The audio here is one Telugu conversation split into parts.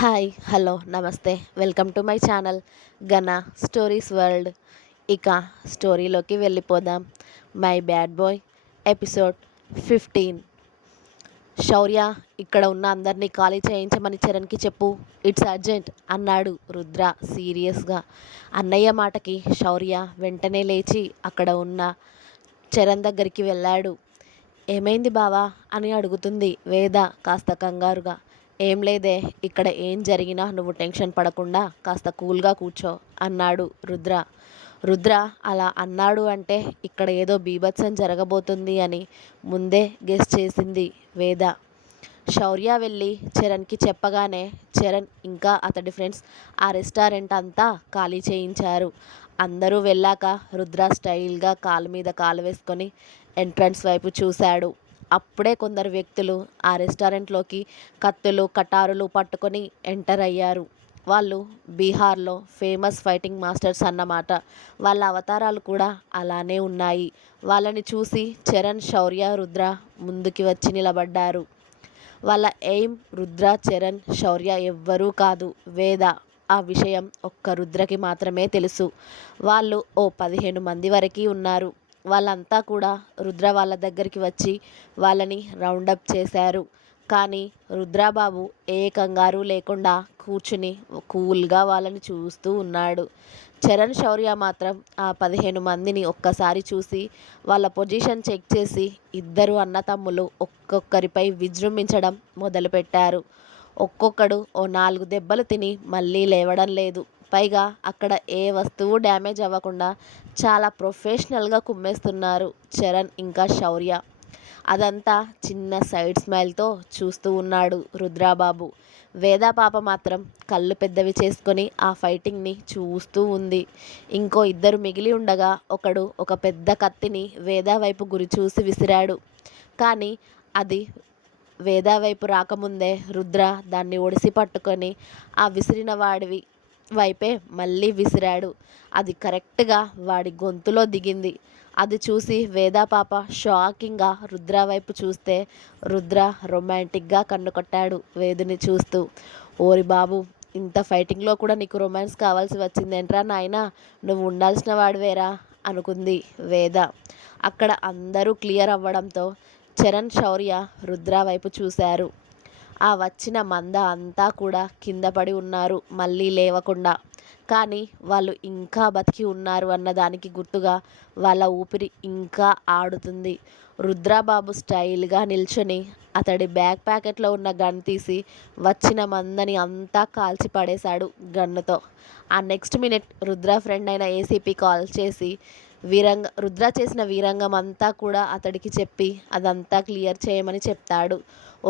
హాయ్ హలో నమస్తే వెల్కమ్ టు మై ఛానల్ గన స్టోరీస్ వరల్డ్. ఇక స్టోరీలోకి వెళ్ళిపోదాం. My bad boy episode 15. శౌర్య, ఇక్కడ ఉన్న అందరినీ ఖాళీ చేయించమని చరణ్కి చెప్పు, ఇట్స్ అర్జెంట్ అన్నాడు రుద్ర సీరియస్గా. అన్నయ్య మాటకి శౌర్య వెంటనే లేచి అక్కడ ఉన్న చరణ్ దగ్గరికి వెళ్ళాడు. ఏమైంది బావా అని అడుగుతుంది వేద కాస్త కంగారుగా. ఏం లేదే, ఇక్కడ ఏం జరిగినా నువ్వు టెన్షన్ పడకుండా కాస్త కూల్గా కూర్చో అన్నాడు రుద్ర. రుద్ర అలా అన్నాడు అంటే ఇక్కడ ఏదో బీభత్సం జరగబోతుంది అని ముందే గెస్ చేసింది వేద. శౌర్య వెళ్ళి చరణ్కి చెప్పగానే చరణ్ ఇంకా అతడి ఫ్రెండ్స్ ఆ రెస్టారెంట్ అంతా ఖాళీ చేయించారు. అందరూ వెళ్ళాక రుద్ర స్టైల్గా కాలు మీద కాలు వేసుకొని ఎంట్రన్స్ వైపు చూశాడు. అప్పుడే కొందరు వ్యక్తులు ఆ రెస్టారెంట్లోకి కత్తులు కటారులు పట్టుకొని ఎంటర్ అయ్యారు. వాళ్ళు బీహార్లో ఫేమస్ ఫైటింగ్ మాస్టర్స్ అన్నమాట. వాళ్ళ అవతారాలు కూడా అలానే ఉన్నాయి. వాళ్ళని చూసి చరణ్, శౌర్య, రుద్ర ముందుకి వచ్చి నిలబడ్డారు. వాళ్ళ ఎయిమ్ రుద్ర, చరణ్, శౌర్య ఎవ్వరూ కాదు, వేద. ఆ విషయం ఒక్క రుద్రకి మాత్రమే తెలుసు. వాళ్ళు ఓ 15 మంది వరకు ఉన్నారు. వాళ్ళంతా కూడా రుద్ర వాళ్ళ దగ్గరికి వచ్చి వాళ్ళని రౌండప్ చేశారు. కానీ రుద్రబాబు ఏ కంగారు లేకుండా కూర్చుని కూల్గా వాళ్ళని చూస్తూ ఉన్నాడు. చరణ్, శౌర్య మాత్రం ఆ 15 మందిని ఒక్కసారి చూసి వాళ్ళ పొజిషన్ చెక్ చేసి ఇద్దరు అన్నతమ్ములు ఒక్కొక్కరిపై విజృంభించడం మొదలుపెట్టారు. ఒక్కొక్కడు ఓ 4 దెబ్బలు తిని మళ్ళీ లేవడం లేదు. పైగా అక్కడ ఏ వస్తువు డ్యామేజ్ అవ్వకుండా చాలా ప్రొఫెషనల్గా కుమ్మేస్తున్నారు చరణ్ ఇంకా శౌర్య. అదంతా చిన్న సైడ్ స్మైల్తో చూస్తూ ఉన్నాడు రుద్రబాబు. వేదా పాప మాత్రం కళ్ళు పెద్దవి చేసుకొని ఆ ఫైటింగ్ని చూస్తూ ఉంది. ఇంకో ఇద్దరు మిగిలి ఉండగా ఒకడు ఒక పెద్ద కత్తిని వేదా వైపు గురి చూసి విసిరాడు. కానీ అది వేదా వైపు రాకముందే రుద్ర దాన్ని ఒడిసి పట్టుకొని ఆ విసిరిన వాడివి వైపే మళ్ళీ విసిరాడు. అది కరెక్ట్గా వాడి గొంతులో దిగింది. అది చూసి వేదా పాప షాకింగ్గా రుద్ర వైపు చూస్తే రుద్ర రొమాంటిక్గా కన్ను కొట్టాడు వేదుని చూస్తూ. ఓరి బాబు, ఇంత ఫైటింగ్లో కూడా నీకు రొమాన్స్ కావాల్సి వచ్చిందేంట్రా నాయనా, నువ్వు ఉండాల్సిన వాడివేరా అనుకుంది వేద. అక్కడ అందరూ క్లియర్ అవ్వడంతో చరణ్, శౌర్య రుద్ర వైపు చూశారు. ఆ వచ్చిన మంద అంతా కూడా కింద పడి ఉన్నారు మళ్ళీ లేవకుండా. కానీ వాళ్ళు ఇంకా బతికి ఉన్నారు అన్నదానికి గుర్తుగా వాళ్ళ ఊపిరి ఇంకా ఆడుతుంది. రుద్రబాబు స్టైల్గా నిల్చొని అతడి బ్యాక్ ప్యాకెట్లో ఉన్న గన్ తీసి వచ్చిన మందని అంతా కాల్చి పడేశాడు గన్నుతో. ఆ నెక్స్ట్ మినిట్ రుద్ర ఫ్రెండ్ అయిన ఏసీపీ కాల్ చేసి రుద్ర చేసిన వీరంగం అంతా కూడా అతడికి చెప్పి అదంతా క్లియర్ చేయమని చెప్తాడు.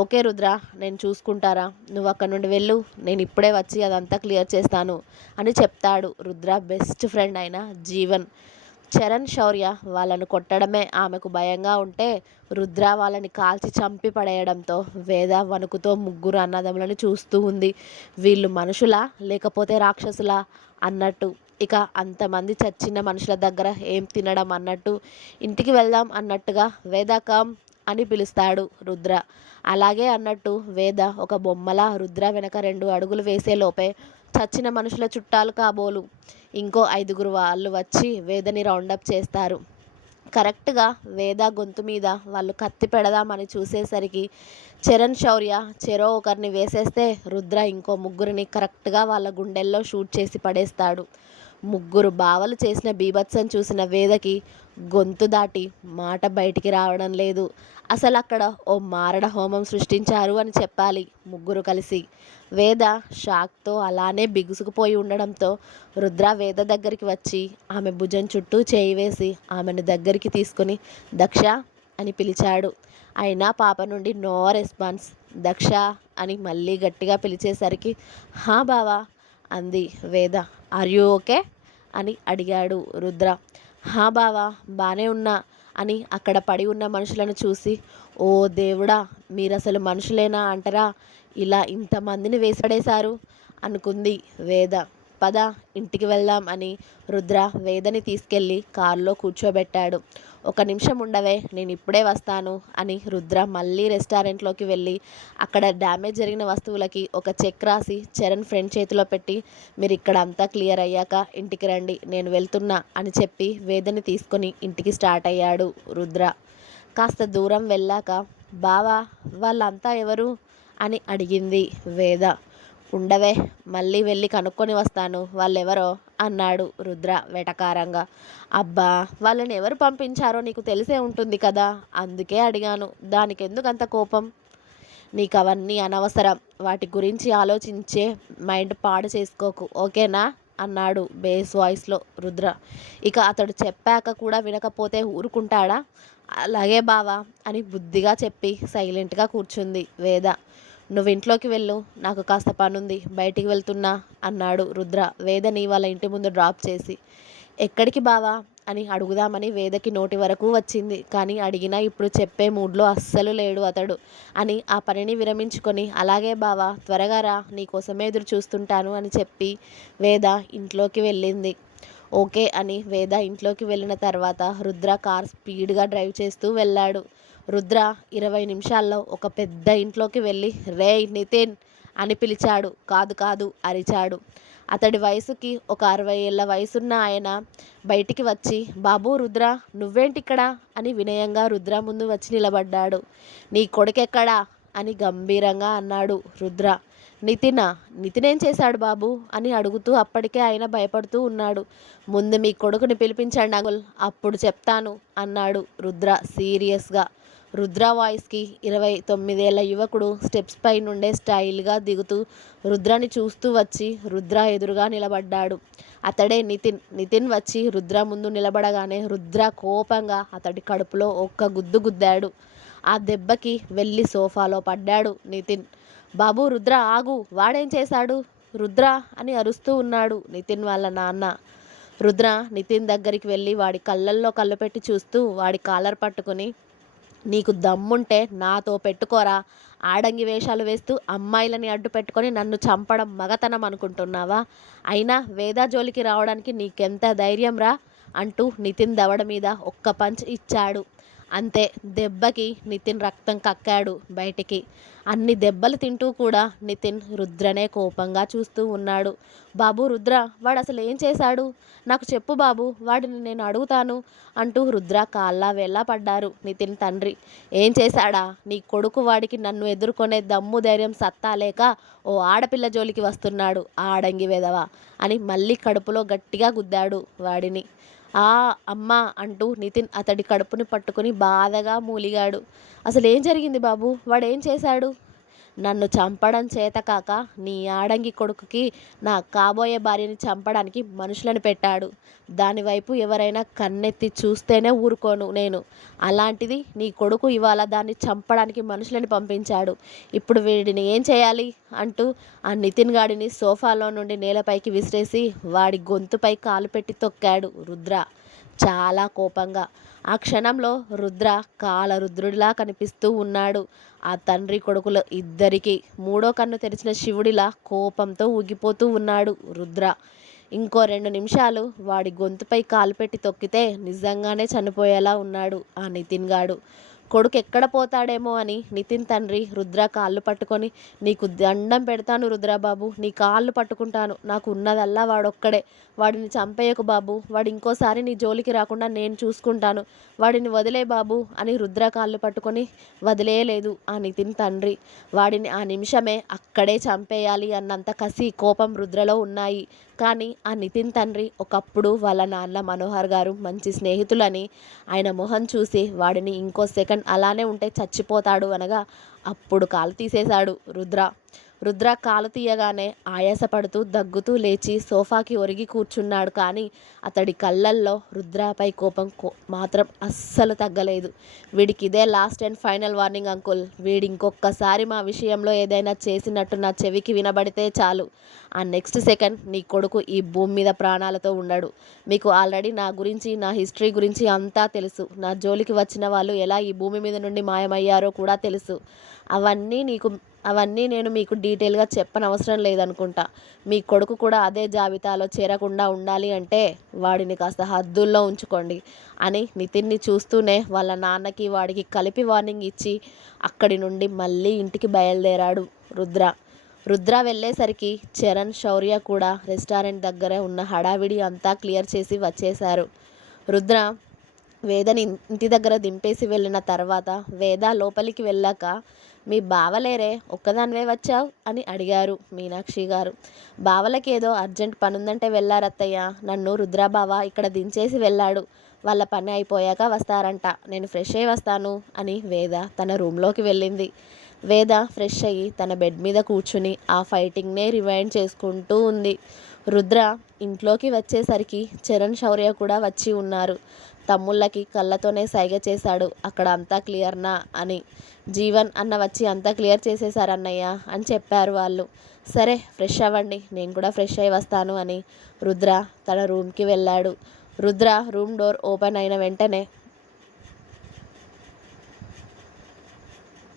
ఓకే రుద్ర, నేను చూసుకుంటారా, నువ్వు అక్కడ నుండి వెళ్ళు, నేను ఇప్పుడే వచ్చి అదంతా క్లియర్ చేస్తాను అని చెప్తాడు రుద్ర బెస్ట్ ఫ్రెండ్ అయిన జీవన్. చరణ్, శౌర్య వాళ్ళను కొట్టడమే ఆమెకు భయంగా ఉంటే రుద్ర వాళ్ళని కాల్చి చంపి పడేయడంతో వేద వణుకుతో ముగ్గురు అన్నదమ్ములను చూస్తూ ఉంది. వీళ్ళు మనుషులా లేకపోతే రాక్షసులా అన్నట్టు. ఇక అంతమంది చచ్చిన మనుషుల దగ్గర ఏం తినడం అన్నట్టు ఇంటికి వెళ్దాం అన్నట్టుగా వేద కమ్ అని పిలుస్తాడు రుద్ర. అలాగే అన్నట్టు వేద ఒక బొమ్మలా రుద్ర వెనక 2 అడుగులు వేసే లోపే చచ్చిన మనుషుల చుట్టాలు కాబోలు ఇంకో 5గురు వాళ్ళు వచ్చి వేదని రౌండప్ చేస్తారు. కరెక్ట్గా వేద గొంతు మీద వాళ్ళు కత్తి పెడదామని చూసేసరికి చరణ్, శౌర్య చెరో ఒకరిని వేసేస్తే రుద్ర ఇంకో ముగ్గురిని కరెక్ట్గా వాళ్ళ గుండెల్లో షూట్ చేసి పడేస్తాడు. ముగ్గురు బావలు చేసిన బీభత్సం చూసిన వేదకి గొంతు దాటి మాట బయటికి రావడం లేదు. అసలు అక్కడ ఓ మారణ హోమం సృష్టించారు అని చెప్పాలి ముగ్గురు కలిసి. వేద షాక్తో అలానే బిగుసుకుపోయి ఉండడంతో రుద్ర వేద దగ్గరికి వచ్చి ఆమె భుజం చుట్టూ చేయి వేసి ఆమెను దగ్గరికి తీసుకుని దక్ష అని పిలిచాడు. అయినా పాప నుండి నో రెస్పాన్స్. దక్ష అని మళ్ళీ గట్టిగా పిలిచేసరికి హా బావా అంది వేద. ఆర్ యూ ఓకే అని అడిగాడు రుద్ర. హా బావా, బానే ఉన్నా అని అక్కడ పడి ఉన్న మనుషులను చూసి ఓ దేవుడా, మీరసలు మనుషులేనా అంటరా, ఇలా ఇంతమందిని వేసి పడేశారు అనుకుంది వేద. పద ఇంటికి వెళ్దాం అని రుద్ర వేదని తీసుకెళ్ళి కారులో కూర్చోబెట్టాడు. ఒక నిమిషం ఉండవే, నేను ఇప్పుడే వస్తాను అని రుద్ర మళ్ళీ రెస్టారెంట్లోకి వెళ్ళి అక్కడ డ్యామేజ్ జరిగిన వస్తువులకి ఒక చెక్ రాసి చరణ్ ఫ్రెండ్ చేతిలో పెట్టి, మీరు ఇక్కడ అంతా క్లియర్ అయ్యాక ఇంటికి రండి, నేను వెళ్తున్నా అని చెప్పి వేదని తీసుకొని ఇంటికి స్టార్ట్ అయ్యాడు రుద్ర. కాస్త దూరం వెళ్ళాక, బావా వాళ్ళంతా ఎవరు అని అడిగింది వేద. ఉండవే, మళ్ళీ వెళ్ళి కనుక్కొని వస్తాను వాళ్ళెవరో అన్నాడు రుద్ర వెటకారంగా. అబ్బా, వాళ్ళని ఎవరు పంపించారో నీకు తెలిసే ఉంటుంది కదా, అందుకే అడిగాను, దానికెందుకు అంత కోపం? నీకు అవన్నీ అనవసరం, వాటి గురించి ఆలోచించే మైండ్ పాడు చేసుకోకు, ఓకేనా అన్నాడు బేస్ వాయిస్లో రుద్ర. ఇక అతడు చెప్పాక కూడా వినకపోతే ఊరుకుంటాడా? అలాగే బావా అని బుద్ధిగా చెప్పి సైలెంట్గా కూర్చుంది వేద. నువ్వు ఇంట్లోకి వెళ్ళు, నాకు కాస్త పనుంది, బయటికి వెళ్తున్నా అన్నాడు రుద్ర వేదని వాళ్ళ ఇంటి ముందు డ్రాప్ చేసి. ఎక్కడికి బావా అని అడుగుదామని వేదకి నోటి వరకు వచ్చింది. కానీ అడిగినా ఇప్పుడు చెప్పే మూడ్లో అస్సలు లేడు అతడు అని ఆ పనిని విరమించుకొని, అలాగే బావా త్వరగా రా, నీకోసమే ఎదురు చూస్తుంటాను అని చెప్పి వేద ఇంట్లోకి వెళ్ళింది. ఓకే అని వేద ఇంట్లోకి వెళ్ళిన తర్వాత రుద్ర కార్ స్పీడ్గా డ్రైవ్ చేస్తూ వెళ్ళాడు. రుద్ర 20 నిమిషాల్లో ఒక పెద్ద ఇంట్లోకి వెళ్ళి, రేయ్ నితిన్ అని పిలిచాడు. కాదు కాదు అరిచాడు. అతడి వయసుకి ఒక 60 ఏళ్ల వయసున్న ఆయన బయటికి వచ్చి, బాబూ రుద్ర నువ్వేంటిక్కడ అని వినయంగా రుద్ర ముందు వచ్చి నిలబడ్డాడు. నీ కొడుకెక్కడా అని గంభీరంగా అన్నాడు రుద్ర. నితినా? నితినేం చేశాడు బాబు అని అడుగుతూ అప్పటికే ఆయన భయపడుతూ ఉన్నాడు. ముందు మీ కొడుకుని పిలిపించండి అంకుల్, అప్పుడు చెప్తాను అన్నాడు రుద్ర సీరియస్గా. రుద్ర వాయిస్కి 29 ఏళ్ల యువకుడు స్టెప్స్ పై నుండే స్టైల్గా దిగుతూ రుద్రని చూస్తూ వచ్చి రుద్ర ఎదురుగా నిలబడ్డాడు. అతడే నితిన్. నితిన్ వచ్చి రుద్ర ముందు నిలబడగానే రుద్ర కోపంగా అతడి కడుపులో ఒక్క గుద్దు గుద్దాడు. ఆ దెబ్బకి వెళ్ళి సోఫాలో పడ్డాడు నితిన్. బాబు రుద్ర ఆగు, వాడేం చేశాడు? రుద్ర అని అరుస్తూ ఉన్నాడు నితిన్ వాళ్ళ నాన్న. రుద్ర నితిన్ దగ్గరికి వెళ్ళి వాడి కళ్ళల్లో కళ్ళు పెట్టి చూస్తూ వాడి కాలర్ పట్టుకుని, నీకు దమ్ముంటే నాతో పెట్టుకోరా, ఆడంగి వేషాలు వేస్తూ అమ్మాయిలని అడ్డు పెట్టుకొని నన్ను చంపడం మగతనం అనుకుంటున్నావా? అయినా వేదా జోలికి రావడానికి నీకెంత ధైర్యం రా అంటూ నితిన్ దవడ మీద ఒక్క పంచ్ ఇచ్చాడు. అంతే, దెబ్బకి నితిన్ రక్తం కక్కాడు బయటికి. అన్ని దెబ్బలు తింటూ కూడా నితిన్ రుద్రనే కోపంగా చూస్తూ ఉన్నాడు. బాబు రుద్ర, వాడు అసలు ఏం చేశాడు? నాకు చెప్పు బాబు, వాడిని నేను అడుగుతాను అంటూ రుద్ర కాళ్ళ వేళ్ళ పడ్డారు నితిన్ తండ్రి. ఏం చేశాడా? నీ కొడుకు వాడికి నన్ను ఎదుర్కొనే దమ్ము ధైర్యం సత్తా లేక ఓ ఆడపిల్ల జోలికి వస్తున్నాడు, ఆడంగి వెధవ అని మళ్ళీ కడుపులో గట్టిగా గుద్దాడు వాడిని. ఆ అమ్మా అంటూ నితిన్ అతడి కడుపుని పట్టుకుని బాధగా మూలిగాడు. అసలు ఏం జరిగింది బాబు, వాడేం చేశాడు? నన్ను చంపడం చేతకాక నీ ఆడంగి కొడుకుకి నా కాబోయే భార్యని చంపడానికి మనుషులను పెట్టాడు. దానివైపు ఎవరైనా కన్నెత్తి చూస్తేనే ఊరుకోను నేను. అలాంటిది నీ కొడుకు ఇవాళ దాన్ని చంపడానికి మనుషులని పంపించాడు. ఇప్పుడు వీడిని ఏం చేయాలి అంటూ ఆ నితిన్ గాడిని సోఫాలో నుండి నేలపైకి విసిరేసి వాడి గొంతుపై కాలు పెట్టి తొక్కాడు రుద్ర చాలా కోపంగా. ఆ క్షణంలో రుద్ర కాలరుద్రుడిలా కనిపిస్తూ ఉన్నాడు. ఆ తండ్రి కొడుకులు ఇద్దరికీ మూడో కన్ను తెరిచిన శివుడిలా కోపంతో ఊగిపోతూ ఉన్నాడు రుద్ర. ఇంకో 2 నిమిషాలు వాడి గొంతుపై కాలు పెట్టి తొక్కితే నిజంగానే చనిపోయేలా ఉన్నాడు ఆ నితిన్ గాడు. కొడుకు ఎక్కడ పోతాడేమో అని నితిన్ తండ్రి రుద్ర కాళ్ళు పట్టుకొని, నీకు దండం పెడతాను రుద్రబాబు, నీ కాళ్ళు పట్టుకుంటాను, నాకు ఉన్నదల్లా వాడొక్కడే, వాడిని చంపేయకు బాబు, వాడు ఇంకోసారి నీ జోలికి రాకుండా నేను చూసుకుంటాను, వాడిని వదిలే బాబు అని రుద్ర కాళ్ళు పట్టుకొని వదిలేయలేదు ఆ నితిన్ తండ్రి. వాడిని ఆ నిమిషమే అక్కడే చంపేయాలి అన్నంత కసి కోపం రుద్రలో ఉన్నాయి. కానీ ఆ నితిన్ తండ్రి ఒకప్పుడు వాళ్ళ నాన్న మనోహర్ గారు మంచి స్నేహితులని ఆయన మొహం చూసి వాడిని ఇంకో సెకండ్ అలానే ఉంటే చచ్చిపోతాడు అనగా అప్పుడు కాలు తీసేశాడు రుద్ర. రుద్ర కాలు తీయగానే ఆయాసపడుతూ దగ్గుతూ లేచి సోఫాకి ఒరిగి కూర్చున్నాడు. కానీ అతడి కళ్ళల్లో రుద్రపై కోపం మాత్రం అస్సలు తగ్గలేదు. వీడికి ఇదే last and final warning uncle, వీడి ఇంకొకసారి మా విషయంలో ఏదైనా చేసినట్టు నా చెవికి వినబడితే చాలు, ఆ నెక్స్ట్ సెకండ్ నీ కొడుకు ఈ భూమి మీద ప్రాణాలతో ఉండడు. మీకు ఆల్రెడీ నా గురించి నా హిస్టరీ గురించి అంతా తెలుసు. నా జోలికి వచ్చిన వాళ్ళు ఎలా ఈ భూమి మీద నుండి మాయమయ్యారో కూడా తెలుసు. అవన్నీ నీకు అవన్నీ నేను మీకు డీటెయిల్గా చెప్పనవసరం లేదనుకుంటా. మీ కొడుకు కూడా అదే జాబితాలో చేరకుండా ఉండాలి అంటే వాడిని కాస్త హద్దుల్లో ఉంచుకోండి అని నితిన్ని చూస్తూనే వాళ్ళ నాన్నకి వాడికి కలిపి వార్నింగ్ ఇచ్చి అక్కడి నుండి మళ్ళీ ఇంటికి బయలుదేరాడు రుద్ర. రుద్ర వెళ్ళేసరికి చరణ్, శౌర్య కూడా రెస్టారెంట్ దగ్గర ఉన్న హడావిడి అంతా క్లియర్ చేసి వచ్చేశారు. రుద్ర వేదని ఇంటి దగ్గర దింపేసి వెళ్ళిన తర్వాత వేద లోపలికి వెళ్ళాక, మీ బావలేరే, ఒక్కదానివే వచ్చావు అని అడిగారు మీనాక్షి గారు. బావలకి ఏదో అర్జెంట్ పనుందంటే వెళ్ళారత్తయ్య. నన్ను రుద్రబావ ఇక్కడ దించేసి వెళ్ళాడు. వాళ్ళ పని అయిపోయాక వస్తారంట. నేను ఫ్రెష్ అయ్యి వస్తాను అని వేద తన రూమ్లోకి వెళ్ళింది. వేద ఫ్రెష్ అయ్యి తన బెడ్ మీద కూర్చుని ఆ ఫైటింగ్నే రివైండ్ చేసుకుంటూ ఉంది. రుద్ర ఇంట్లోకి వచ్చేసరికి చరణ్, శౌర్య కూడా వచ్చి ఉన్నారు. తమ్ముళ్ళకి కళ్ళతోనే సైగ చేశాడు అక్కడ అంతా క్లియర్నా అని. జీవన్ అన్న వచ్చి అంతా క్లియర్ చేసేశారన్నయ్య అని చెప్పారు వాళ్ళు. సరే ఫ్రెష్ అవ్వండి, నేను కూడా ఫ్రెష్ అయ్యి వస్తాను అని రుద్ర తన రూమ్కి వెళ్ళాడు. రుద్ర రూమ్ డోర్ ఓపెన్ అయిన వెంటనే